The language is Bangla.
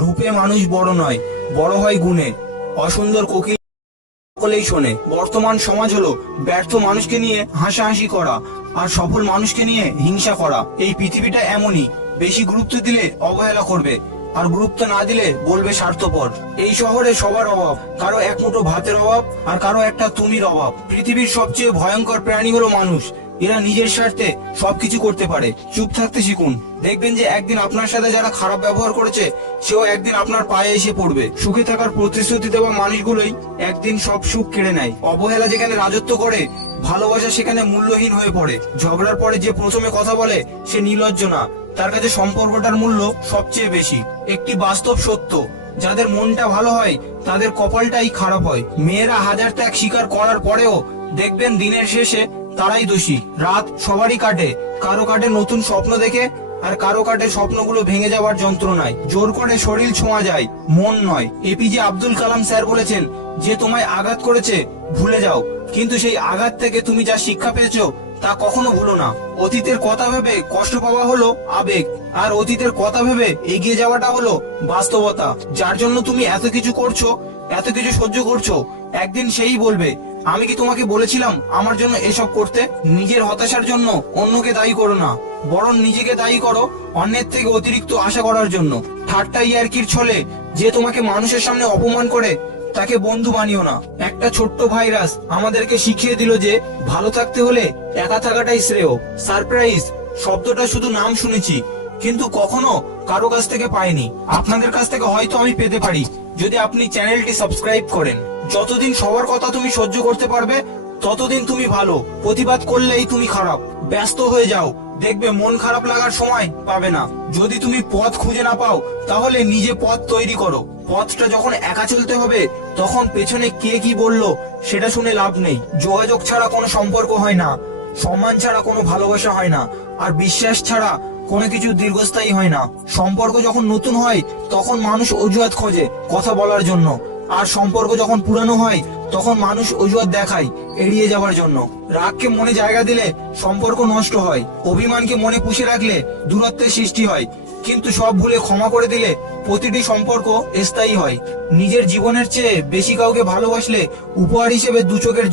রূপে মানুষ বড় নয়, বড় হয় গুণে। অসুন্দর কোকিল সকলেই শোনে। বর্তমান সমাজ হলো ব্যর্থ মানুষকে নিয়ে হাসাহাসি করা আর সফল মানুষকে নিয়ে হিংসা করা। এই পৃথিবীটা এমনই, বেশি গুরুত্ব দিলে অবহেলা করবে, আর গুরুত্ব না দিলে বলবে স্বার্থপর। এই শহরে সবার অভাব, কারো এক মুঠো ভাতের অভাব, আর কারো একটা তুমির অভাব। পৃথিবীর সবচেয়ে ভয়ঙ্কর প্রাণী হলো মানুষ। এরা নিজের স্বার্থে সবকিছু করতে পারে। চুপ থাকতে শিখুন, দেখবেন যে একদিন আপনার সাথে যারা খারাপ ব্যবহার করেছে সেও একদিন আপনার পায়ে এসে পড়বে। সুখে থাকার প্রতিশ্রুতি দেওয়া মানুষগুলোই একদিন সব সুখ কেড়ে নেয়। অবহেলা যেখানে রাজত্ব করে, ভালোবাসা সেখানে মূল্যহীন হয়ে পড়ে। ঝগড়ার পরে যে প্রথমে কথা বলে সে নির্লজ্জ না, তার কাছে সম্পর্কটার মূল্য সবচেয়ে বেশি। একটি বাস্তব সত্য, যাদের মনটা ভালো হয় তাদের কপালটাই খারাপ হয়। মেয়েরা হাজার ত্যাগ স্বীকার করার পরেও দেখবেন দিনের শেষে তারাই দোষী। রাত সবারই কাটে, কারো কাটে নতুন স্বপ্ন দেখে, আর কারো কাটে স্বপ্নগুলো ভেঙে যাওয়ার যন্ত্রণায়। জোর করে শরীর ছোঁয়া যায়, মন নয়। এপিজে আব্দুল কালাম স্যার বলেছেন, যে তোমায় আঘাত করেছে ভুলে যাও, কিন্তু সেই আঘাত থেকে তুমি যা শিক্ষা পেয়েছো তা কখনো ভুলো না। অতীতের কথা ভেবে কষ্ট পাওয়া হলো আবেগ, আর অতীতের কথা ভেবে এগিয়ে যাওয়াটা হলো বাস্তবতা। যার জন্য তুমি এত কিছু করছো, এত কিছু সহ্য করছো, একদিন সেই বলবে, আমি কি তোমাকে বলেছিলাম আমার জন্য এসব করতে? নিজের হতাশার জন্য অন্যকে দায়ী করো না, বরং নিজেকে দায়ী করো অন্যের থেকে অতিরিক্ত আশা করার জন্য। ঠাট্টা ইয়ার্কির ছলে যে তোমাকে মানুষের সামনে অপমান করে, তাকে বন্ধু বানিও না। একটা ছোট্ট ভাইরাস আমাদেরকে শিখিয়ে দিল যে ভালো থাকতে হলে একা থাকাটাই শ্রেয়। সারপ্রাইজ শব্দটা শুধু নাম শুনেছি, কিন্তু কখনো কারো কাছ থেকে পাইনি। আপনাদের কাছ থেকে হয়তো আমি পেতে পারি, যদি আপনি চ্যানেলটি সাবস্ক্রাইব করেন। যতদিন সবার কথা তুমি সহ্য করতে পারবে, ততদিন তুমি ভালো। প্রতিবাদ করলেই তুমি খারাপ। ব্যস্ত হয়ে যাও, দেখবে মন খারাপ লাগার সময় পাবে না। যদি তুমি পথ খুঁজে না পাও, তাহলে নিজে পথ তৈরি করো। পথটা যখন একা চলতে হবে, তখন পেছনে কে কি বললো সেটা শুনে লাভ নেই। যোগাযোগ ছাড়া কোনো সম্পর্ক হয় না, সম্মান ছাড়া কোনো ভালোবাসা হয় না, আর বিশ্বাস ছাড়া কোনো কিছু দীর্ঘস্থায়ী হয় না। সম্পর্ক যখন নতুন হয় তখন মানুষ অজুহাত খোঁজে কথা বলার জন্য, আর সম্পর্ক যখন পুরানো হয় তখন মানুষ অজুহাত দেখায় এড়িয়ে যাওয়ার জন্য। রাগকে মনে জায়গা দিলে সম্পর্ক নষ্ট হয়, অভিমানকে মনে পুষে রাখলে দূরত্বের সৃষ্টি হয়, কিন্তু সব ভুলে ক্ষমা করে দিলে প্রতিটি সম্পর্ক স্থায়ী হয়। নিজের জীবনের চেয়ে বেশি কাউকে ভালোবাসলে উপহার হিসেবে দু চোখের